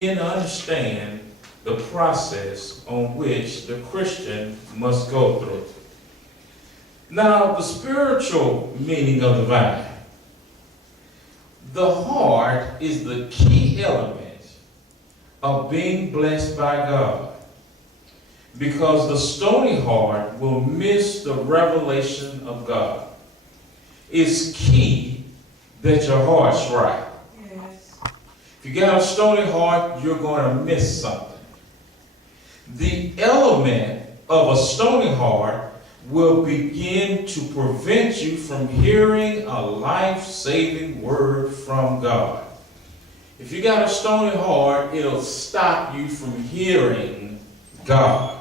begin to understand the process on which the Christian must go through. Now, the spiritual meaning of the vine. The heart is the key element of being blessed by God, because the stony heart will miss the revelation of God. It's key that your heart's right. Yes. If you got a stony heart, you're going to miss something. The element of a stony heart will begin to prevent you from hearing a life-saving word from God. If you got a stony heart, it'll stop you from hearing God.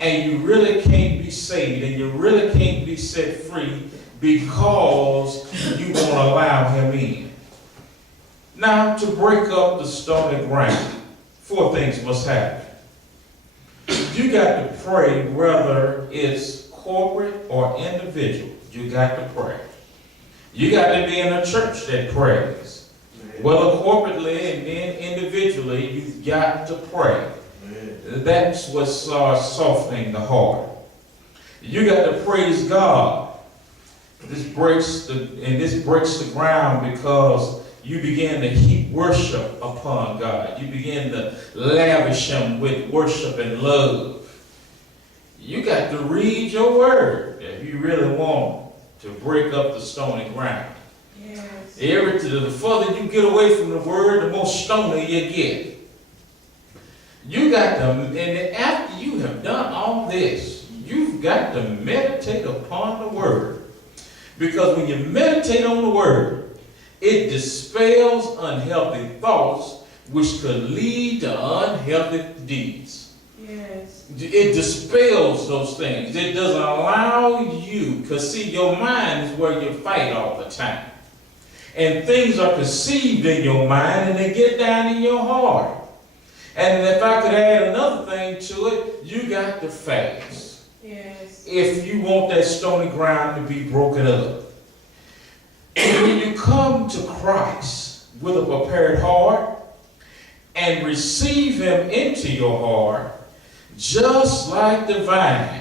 And you really can't be saved, and you really can't be set free because you won't allow him in. Now, to break up the stony ground, 4 things must happen. You got to pray, whether it's corporate or individual. You got to pray. You got to be in a church that prays. Whether corporately and then individually, you've got to pray. That's what starts softening the heart. You got to praise God. This breaks the ground because you begin to heap worship upon God. You begin to lavish him with worship and love. You got to read your word if you really want to break up the stony ground. Yes. The further you get away from the word, the more stony you get. You got to, and after you have done all this, you've got to meditate upon the word. Because when you meditate on the word, it dispels unhealthy thoughts which could lead to unhealthy deeds. Yes. It dispels those things. It doesn't allow you, because see, your mind is where you fight all the time. And things are conceived in your mind and they get down in your heart. And if I could add another thing to it, you got to fast. Yes. If you want that stony ground to be broken up. When you come to Christ with a prepared heart and receive him into your heart, just like the vine,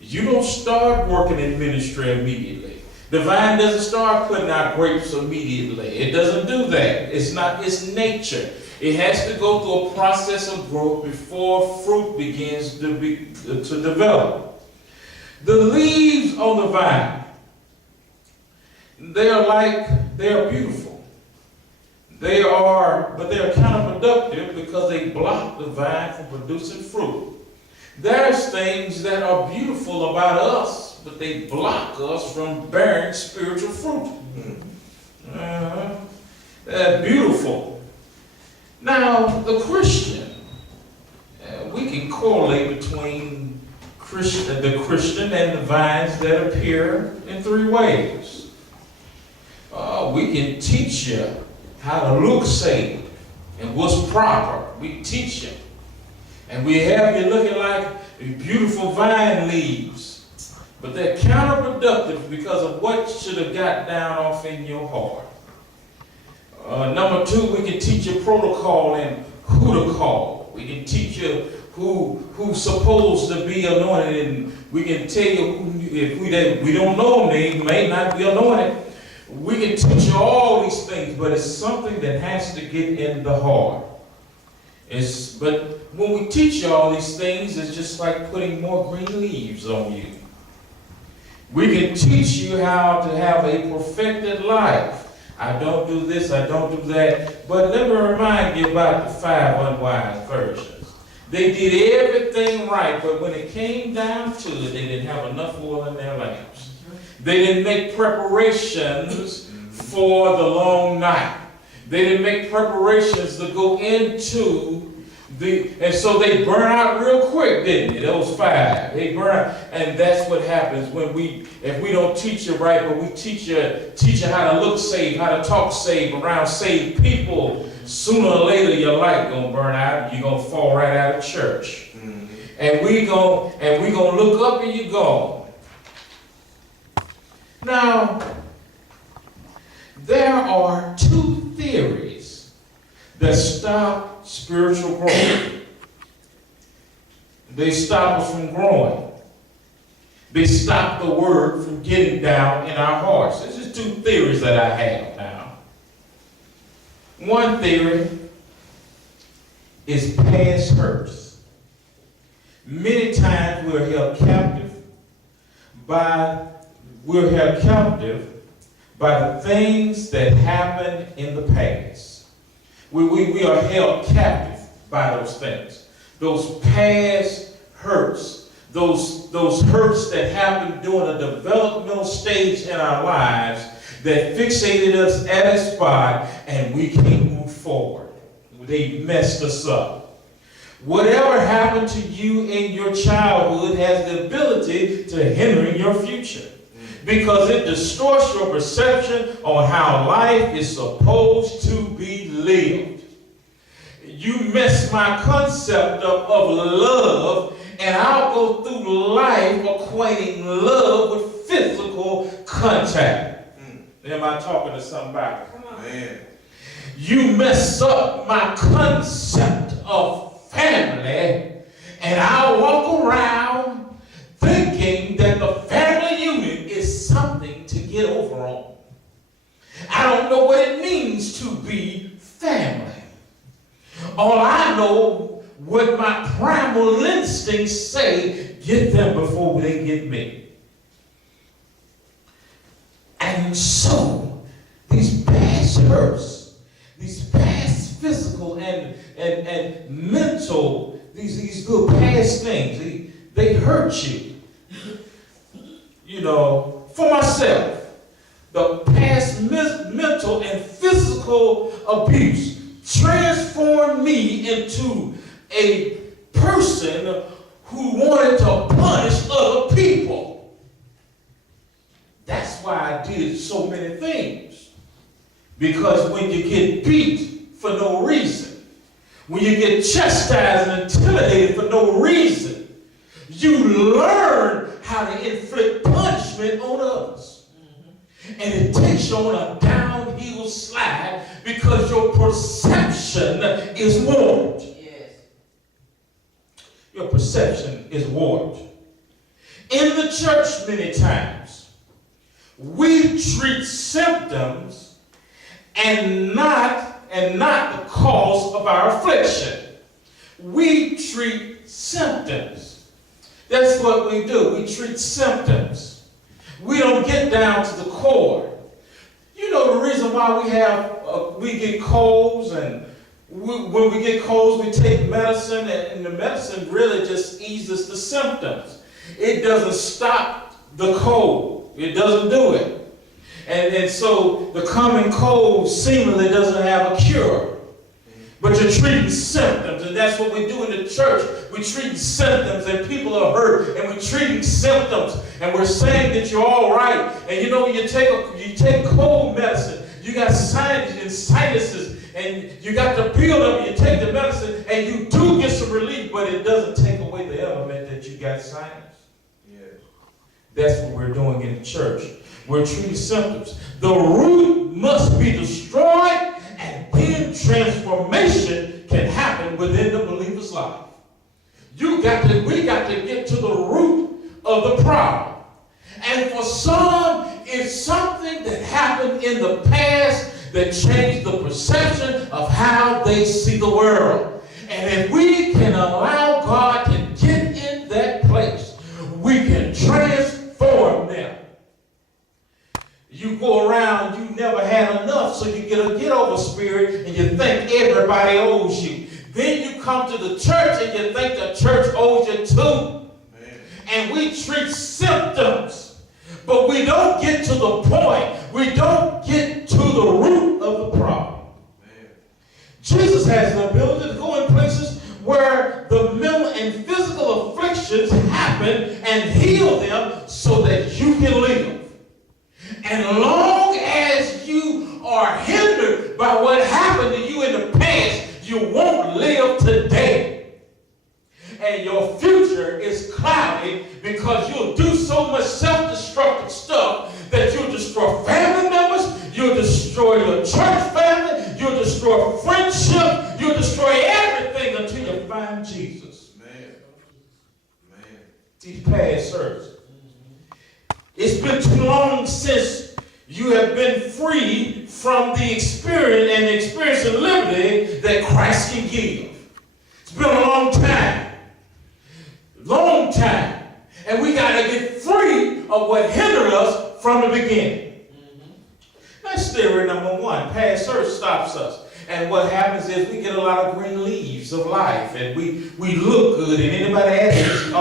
you don't start working in ministry immediately. The vine doesn't start putting out grapes immediately. It doesn't do that. It's not its nature. It has to go through a process of growth before fruit begins to develop. The leaves on the vine, they are beautiful. But they're counterproductive because they block the vine from producing fruit. There's things that are beautiful about us, but they block us from bearing spiritual fruit. They're beautiful. Now, the Christian, we can correlate between the Christian and the vines that appear in 3 ways. We can teach you how to look saved and what's proper. We teach you. And we have you looking like beautiful vine leaves. But they're counterproductive because of what should have got down off in your heart. Number 2, we can teach you protocol and who to call. We can teach you who's supposed to be anointed, and we can tell you if we don't know them, they may not be anointed. We can teach you all these things, but it's something that has to get in the heart. But when we teach you all these things, it's just like putting more green leaves on you. We can teach you how to have a perfected life. I don't do this, I don't do that. But let me remind you about the 5 unwise virgins. They did everything right, but when it came down to it, they didn't have enough oil in their lamps. They didn't make preparations for the long night. They didn't make preparations to go into and so they burn out real quick, didn't they? Those 5. They burn out. And that's what happens if we don't teach you right, but we teach you how to look saved, how to talk saved around saved people. Sooner or later your light gonna burn out and you're gonna fall right out of church. And we gonna look up and you're gone. Now, there are 2 theories that stop spiritual growth. They stop us from growing. They stop the word from getting down in our hearts. This is two theories that I have now. One theory is past hurts. Many times we're held captive by the things that happened in the past. We are held captive by those things. Those past hurts, those hurts that happened during a developmental stage in our lives that fixated us at a spot and we can't move forward. They messed us up. Whatever happened to you in your childhood has the ability to hinder your future, because it distorts your perception on how life is supposed to be lived. You mess my concept up of love, and I'll go through life equating love with physical contact. Am I talking to somebody? Come on. Man. You mess up my concept of family, and I'll walk around thinking that the family unit is something to get over on. I don't know what it means to be family. All I know, what my primal instincts say, get them before they get me. And so, these past hurts, these past physical and mental, these little past things, they hurt you. You know, for myself, the past mental and physical abuse transformed me into a person who wanted to punish other people. That's why I did so many things. Because when you get beat for no reason, when you get chastised and intimidated for no reason, you learn how to inflict punishment on others. And it takes you on a downhill slide because your perception is warped. Yes. Your perception is warped. In the church, many times, we treat symptoms and not the cause of our affliction. We treat symptoms. That's what we do. We treat symptoms. We don't get down to the core. You know the reason why we get colds, and when we get colds, we take medicine, and the medicine really just eases the symptoms. It doesn't stop the cold. It doesn't do it. And so the common cold seemingly doesn't have a cure. But you're treating symptoms, and that's what we do in the church. We're treating symptoms, and people are hurt, and we're treating symptoms, and we're saying that you're all right. And you know, you take cold medicine, you got sinuses, and you got the buildup, you take the medicine, and you do get some relief, but it doesn't take away the element that you got sinus. Yes. That's what we're doing in the church. We're treating symptoms. The root must be destroyed, and then transformation can happen within the believer's life. We got to get to the root of the problem. And for some, it's something that happened in the past that changed the perception of how they see the world. And if we can allow God to get in that place, we can transform them. You go around, you never had enough, so you get a get-over spirit, and you think everybody owes you. Then you come to the church, and you think the church owes you too. Man. And we treat symptoms, but we don't get to the point. We don't get to the root of the problem. Man. Jesus has the ability to go in places where the mental and physical afflictions happen and heal them so that you can live. And long as you are hindered by what happened to you in the past, you won't live today. And your future is cloudy because you'll do so much self-destructive stuff that you'll destroy family members, you'll destroy your church family, you'll destroy friendship, until you find Jesus. Man. These past service. It's been too long since you have been free from the experience and the experience of liberty that Christ can give. It's been a long time. Long time. And we got to get free of what hindered us from the beginning. That's theory number one. Past service stops us. And what happens is we get a lot of green leaves of life. And we look good. And anybody asks,